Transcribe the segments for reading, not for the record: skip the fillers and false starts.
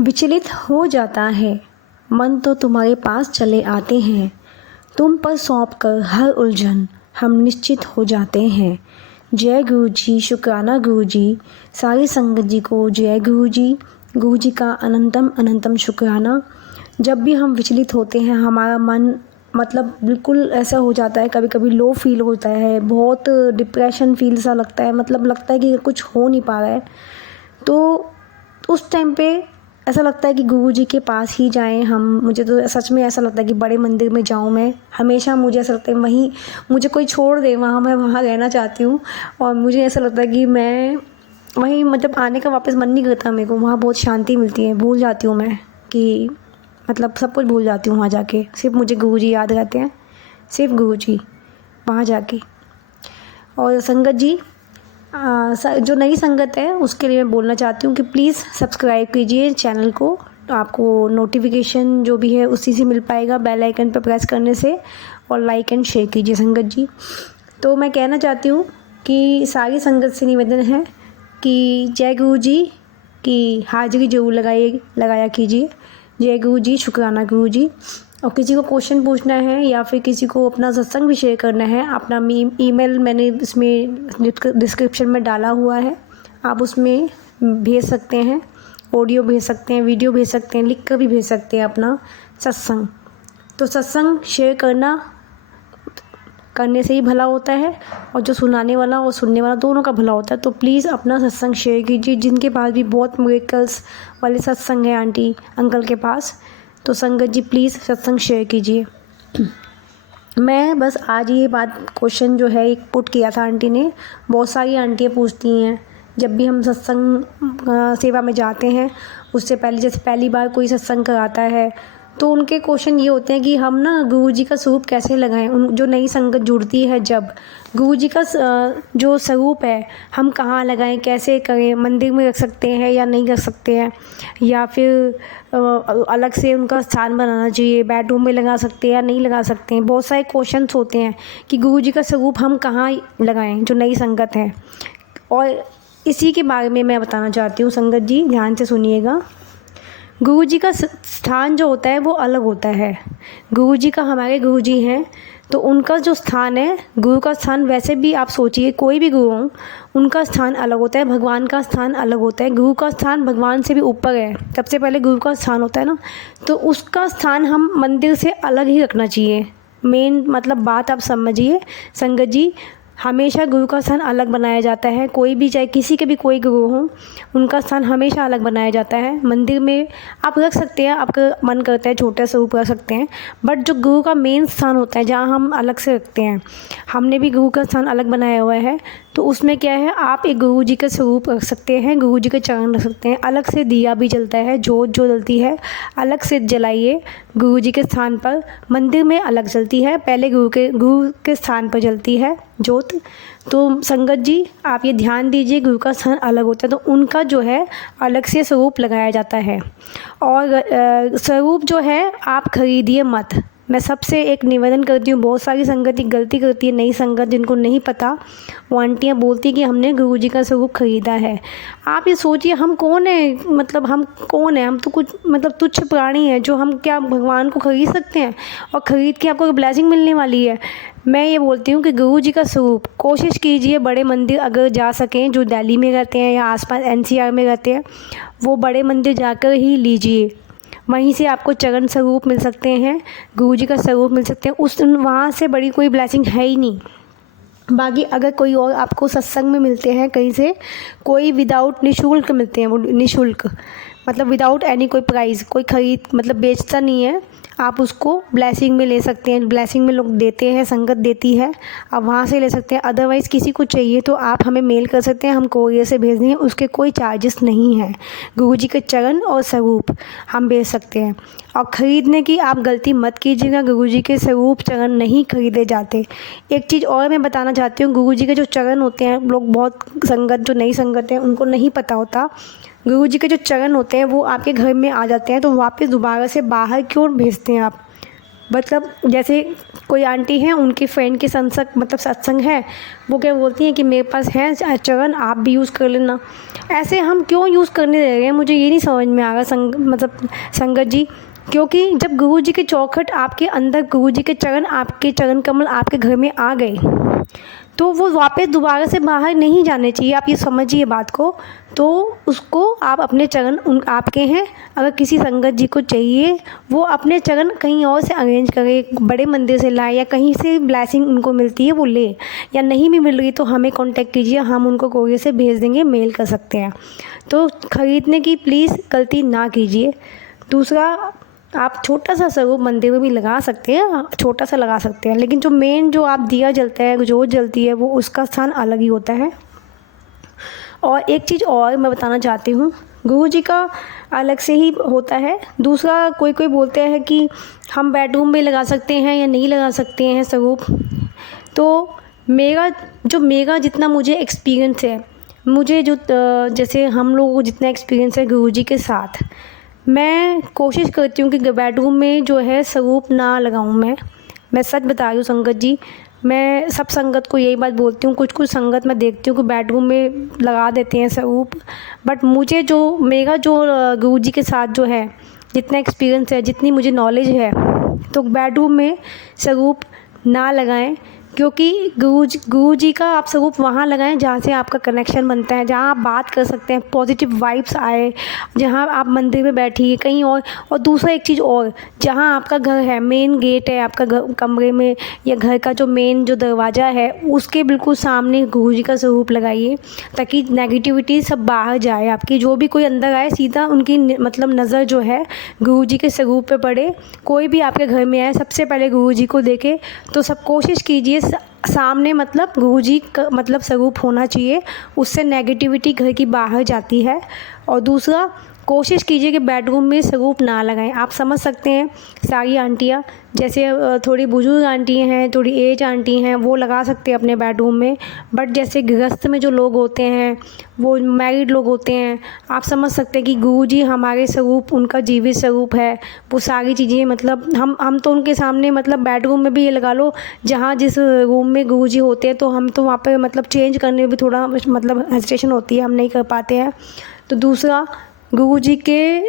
विचलित हो जाता है मन तो तुम्हारे पास चले आते हैं, तुम पर सौंप कर हर उलझन हम निश्चित हो जाते हैं। जय गुरु जी, शुक्राना गुरु जी, सारी संगत जी को जय गुरु जी का अनंतम अनंतम शुक्राना। जब भी हम विचलित होते हैं हमारा मन मतलब बिल्कुल ऐसा हो जाता है, कभी कभी लो फील होता है, बहुत डिप्रेशन फील सा लगता है, मतलब लगता है कि कुछ हो नहीं पा रहा है। तो उस टाइम पे ऐसा लगता है कि गुरु जी के पास ही जाएं हम। मुझे तो सच में ऐसा लगता है कि बड़े मंदिर में जाऊं मैं। हमेशा मुझे ऐसा लगता है वहीं मुझे कोई छोड़ दे, वहाँ मैं वहाँ रहना चाहती हूँ। और मुझे ऐसा लगता है कि मैं वहीं मतलब आने का वापस मन नहीं करता मेरे को। वहाँ बहुत शांति मिलती है, भूल जाती हूँ मैं कि मतलब सब कुछ भूल जाती हूँ वहाँ जाके। सिर्फ मुझे गुरु जी याद रहते हैं, सिर्फ गुरु जी वहाँ जाके। और संगत जी जो नई संगत है उसके लिए मैं बोलना चाहती हूँ कि प्लीज़ सब्सक्राइब कीजिए चैनल को। तो आपको नोटिफिकेशन जो भी है उसी से मिल पाएगा, बेल आइकन पर प्रेस करने से। और लाइक एंड शेयर कीजिए संगत जी। तो मैं कहना चाहती हूँ कि सारी संगत से निवेदन है कि जय गुरु जी की हाजिरी जरूर लगाया कीजिए। जय गुरु जी, शुक्राना गुरु जी। और किसी को क्वेश्चन पूछना है या फिर किसी को अपना सत्संग भी शेयर करना है, अपना ईमेल मैंने इसमें डिस्क्रिप्शन में डाला हुआ है, आप उसमें भेज सकते हैं। ऑडियो भेज सकते हैं, वीडियो भेज सकते हैं, लिख कर भी भेज सकते हैं अपना सत्संग। तो सत्संग शेयर करने से ही भला होता है, और जो सुनाने वाला और सुनने वाला दोनों का भला होता है। तो प्लीज़ अपना सत्संग शेयर कीजिए। जिनके पास भी बहुत मिरेकल्स वाले सत्संग है आंटी अंकल के पास, तो संगत जी प्लीज़ सत्संग शेयर कीजिए। मैं बस आज ये बात क्वेश्चन जो है एक पुट किया था आंटी ने। बहुत सारी आंटियाँ पूछती हैं जब भी हम सत्संग सेवा में जाते हैं, उससे पहले जैसे पहली बार कोई सत्संग कराता है तो उनके क्वेश्चन ये होते हैं कि हम ना गुरु जी का स्वरूप कैसे लगाएं। उन जो नई संगत जुड़ती है जब गुरु जी का जो स्वरूप है हम कहाँ लगाएं, कैसे करें, मंदिर में रख सकते हैं या नहीं रख सकते हैं, या फिर अलग से उनका स्थान बनाना चाहिए, बेडरूम में लगा सकते हैं या नहीं लगा सकते हैं। बहुत सारे क्वेश्चंस होते हैं कि गुरु जी का स्वरूप हम कहाँ लगाएं जो नई संगत है। और इसी के बारे में मैं बताना चाहती हूँ संगत जी, ध्यान से सुनिएगा। गुरु जी का स्थान जो होता है वो अलग होता है। गुरु जी का हमारे गुरु जी हैं तो उनका जो स्थान है, गुरु का स्थान वैसे भी आप सोचिए कोई भी गुरु हो उनका स्थान अलग होता है, भगवान का स्थान अलग होता है। गुरु का स्थान भगवान से भी ऊपर है, सबसे पहले गुरु का स्थान होता है ना, तो उसका स्थान हम मंदिर से अलग ही रखना चाहिए। मेन मतलब बात आप समझिए संगत जी, हमेशा गुरु का स्थान अलग बनाया जाता है। कोई भी चाहे किसी के भी कोई गुरु हो, उनका स्थान हमेशा अलग बनाया जाता है। मंदिर में आप रख सकते हैं, आपका मन करता है छोटा स्वरूप रख सकते हैं, बट जो गुरु का मेन स्थान होता है जहाँ हम अलग से रखते हैं, हमने भी गुरु का स्थान अलग बनाया हुआ है। तो उसमें क्या है, आप एक गुरु जी का स्वरूप रख सकते हैं, गुरु जी के चरण रख सकते हैं। अलग से दिया भी जलता है, जोत जो जलती है अलग से जलाइए गुरु जी के स्थान पर। मंदिर में अलग जलती है, पहले गुरु के स्थान पर जलती है जोत। तो संगत जी आप ये ध्यान दीजिए, गुरु का स्थान अलग होता है तो उनका जो है अलग से स्वरूप लगाया जाता है। और स्वरूप जो है आप खरीदिए मत। मैं सबसे एक निवेदन करती हूँ, बहुत सारी संगत गलती करती है, नई संगत जिनको नहीं पता, वो आंटियाँ बोलती है कि हमने गुरु जी का स्वरूप खरीदा है। आप ये सोचिए हम कौन है, मतलब हम कौन है, हम तो कुछ मतलब तुच्छ प्राणी है जो हम क्या भगवान को खरीद सकते हैं और ख़रीद के आपको ब्लेसिंग मिलने वाली है। मैं ये बोलती हूँ कि गुरु जी का स्वरूप कोशिश कीजिए, बड़े मंदिर अगर जा सकें, जो दिल्ली में रहते हैं या आसपास एनसीआर में रहते हैं, वो बड़े मंदिर जाकर ही लीजिए। वहीं से आपको चरण स्वरूप मिल सकते हैं, गुरु जी का स्वरूप मिल सकते हैं। उस वहाँ से बड़ी कोई ब्लेसिंग है ही नहीं। बाकी अगर कोई और आपको सत्संग में मिलते हैं कहीं से, कोई विदाउट निःशुल्क मिलते हैं, वो निःशुल्क मतलब विदाउट एनी कोई प्राइस, कोई ख़रीद मतलब बेचता नहीं है, आप उसको ब्लेसिंग में ले सकते हैं। ब्लेसिंग में लोग देते हैं, संगत देती है, आप वहाँ से ले सकते हैं। अदरवाइज़ किसी को चाहिए तो आप हमें मेल कर सकते हैं, हम कोरियर से भेज देंगे, उसके कोई चार्जेस नहीं है। गुरु जी के चरण और स्वरूप हम भेज सकते हैं। और ख़रीदने की आप गलती मत कीजिएगा, गुरु जी के स्वरूप चरण नहीं खरीदे जाते। एक चीज़ और मैं बताना चाहती हूँ, गुरु जी के जो चरण होते हैं, लोग बहुत संगत जो नई संगत है उनको नहीं पता होता, गुरु जी के जो चरण होते हैं वो आपके घर में आ जाते हैं तो वापस दोबारा से बाहर क्यों भेजते हैं आप? मतलब जैसे कोई आंटी हैं, उनके फ्रेंड के सत्संग है, वो क्या बोलती हैं कि मेरे पास है चरण, आप भी यूज़ कर लेना। ऐसे हम क्यों यूज़ करने दे रहे हैं, मुझे ये नहीं समझ में आ रहा संगत जी। क्योंकि जब गुरु जी के चौखट आपके अंदर, गुरु जी के चरण, आपके चरण कमल आपके घर में आ गए, तो वो वापस दोबारा से बाहर नहीं जाने चाहिए। आप ये समझिए बात को। तो उसको आप अपने चरण आपके हैं, अगर किसी संगत जी को चाहिए, वो अपने चरण कहीं और से अरेंज करे, बड़े मंदिर से लाए या कहीं से ब्लेसिंग उनको मिलती है वो ले, या नहीं भी मिल रही तो हमें कांटेक्ट कीजिए, हम उनको कोरियर से भेज देंगे, मेल कर सकते हैं। तो ख़रीदने की प्लीज़ गलती ना कीजिए। दूसरा, आप छोटा सा स्वरूप मंदिर में भी लगा सकते हैं, छोटा सा लगा सकते हैं, लेकिन जो मेन जो आप दिया जलता है, जोत जलती है, वो उसका स्थान अलग ही होता है। और एक चीज़ और मैं बताना चाहती हूँ, गुरु जी का अलग से ही होता है। दूसरा, कोई कोई बोलते हैं कि हम बेडरूम में लगा सकते हैं या नहीं लगा सकते हैं स्वरूप। तो मेरा जितना मुझे एक्सपीरियंस है, मुझे जो जैसे हम लोगों को जितना एक्सपीरियंस है गुरु जी के साथ, मैं कोशिश करती हूँ कि बेडरूम में जो है स्वरूप ना लगाऊँ। मैं सच बता रही हूँ संगत जी, मैं सब संगत को यही बात बोलती हूँ। कुछ संगत मैं देखती हूँ कि बेडरूम में लगा देते हैं स्वरूप, बट मेरा जो गुरु जी के साथ जो है जितना एक्सपीरियंस है, जितनी मुझे नॉलेज है, तो बेडरूम में स्वरूप ना लगाएं। क्योंकि गुरु जी का आप स्वरूप वहाँ लगाएं जहाँ से आपका कनेक्शन बनता है, जहाँ आप बात कर सकते हैं, पॉजिटिव वाइब्स आए, जहाँ आप मंदिर में बैठिए कहीं और दूसरा एक चीज़ और, जहाँ आपका घर है, मेन गेट है आपका घर, कमरे में या घर का जो मेन जो दरवाज़ा है, उसके बिल्कुल सामने गुरु जी का स्वरूप लगाइए, ताकि नेगेटिविटी सब बाहर जाए। आपकी जो भी कोई अंदर आए, सीधा उनकी मतलब नज़र जो है गुरु जी के स्वरूप पे पड़े। कोई भी आपके घर में आए, सबसे पहले गुरु जी को देखे। तो सब कोशिश कीजिए सामने मतलब गुरु जी का मतलब स्वरूप होना चाहिए, उससे नेगेटिविटी घर की बाहर जाती है। और दूसरा, कोशिश कीजिए कि बेडरूम में स्वरूप ना लगाएं। आप समझ सकते हैं, सारी आंटियाँ जैसे थोड़ी बुजुर्ग आंटी हैं, थोड़ी एज आंटी हैं, वो लगा सकते हैं अपने बेडरूम में, बट जैसे गृहस्थ में जो लोग होते हैं, वो मैरिड लोग होते हैं, आप समझ सकते हैं कि गुरु जी हमारे स्वरूप, उनका जीवित स्वरूप है। वो सारी चीज़ें मतलब हम तो उनके सामने मतलब बेडरूम में भी ये लगा लो, जहाँ जिस रूम में गुरु जी होते हैं, तो हम तो वहाँ पे मतलब चेंज करने में भी थोड़ा मतलब हेजिटेशन होती है, हम नहीं कर पाते हैं। तो दूसरा, गुरु जी के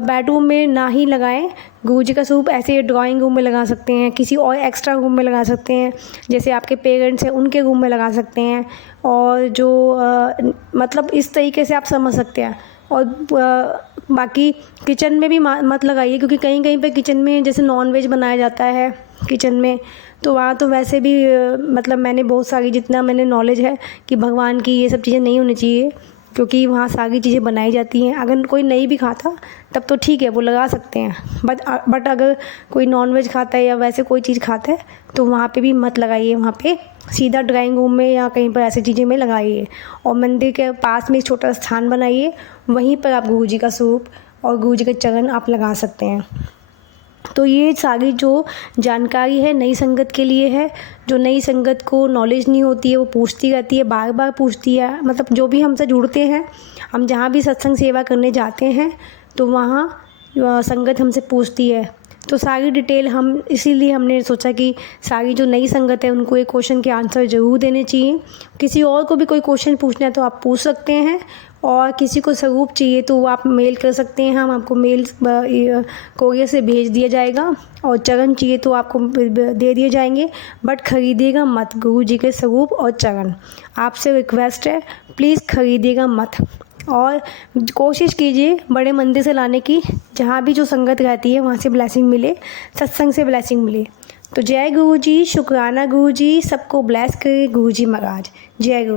बेडरूम में ना ही लगाएं। गुरु जी का स्वरूप ऐसे ड्राइंग रूम में लगा सकते हैं, किसी और एक्स्ट्रा रूम में लगा सकते हैं, जैसे आपके पेरेंट्स हैं उनके रूम में लगा सकते हैं। और जो मतलब इस तरीके से आप समझ सकते हैं। और बाकी किचन में भी मत लगाइए, क्योंकि कहीं कहीं पे किचन में जैसे नॉनवेज बनाया जाता है किचन में, तो वहाँ तो वैसे भी मतलब मैंने बहुत सारी, जितना मैंने नॉलेज है कि भगवान की ये सब चीज़ें नहीं होनी चाहिए, क्योंकि वहाँ सारी चीज़ें बनाई जाती हैं। अगर कोई नहीं भी खाता तब तो ठीक है, वो लगा सकते हैं, बट अगर कोई नॉनवेज खाता है या वैसे कोई चीज़ खाता है, तो वहाँ पे भी मत लगाइए। वहाँ पे सीधा ड्राइंग रूम में या कहीं पर ऐसी चीज़ें में लगाइए। और मंदिर के पास में एक छोटा स्थान बनाइए, वहीं पर आप गुरु जी का स्वरूप और गुरु जी के चरण आप लगा सकते हैं। तो ये सारी जो जानकारी है नई संगत के लिए है। जो नई संगत को नॉलेज नहीं होती है, वो पूछती रहती है, बार बार पूछती है। मतलब जो भी हमसे जुड़ते हैं, हम जहाँ भी सत्संग सेवा करने जाते हैं, तो वहाँ संगत हमसे पूछती है। तो सारी डिटेल हम इसीलिए हमने सोचा कि सारी जो नई संगत है उनको एक क्वेश्चन के आंसर ज़रूर देने चाहिए। किसी और को भी कोई क्वेश्चन पूछना है तो आप पूछ सकते हैं, और किसी को स्वरूप चाहिए तो वो आप मेल कर सकते हैं, हम आपको मेल कोरियर से भेज दिया जाएगा। और चरण चाहिए तो आपको दे दिए जाएंगे, बट ख़रीदिएगा मत गुरु जी के स्वरूप और चरण। आपसे रिक्वेस्ट है, प्लीज़ ख़रीदिएगा मत। और कोशिश कीजिए बड़े मंदिर से लाने की, जहाँ भी जो संगत रहती है वहाँ से ब्लेसिंग मिले, सत्संग से ब्लेसिंग मिले। तो जय गुरु जी, शुक्राना गुरु जी, सबको ब्लेस करे गुरु जी महाराज। जय गुरु।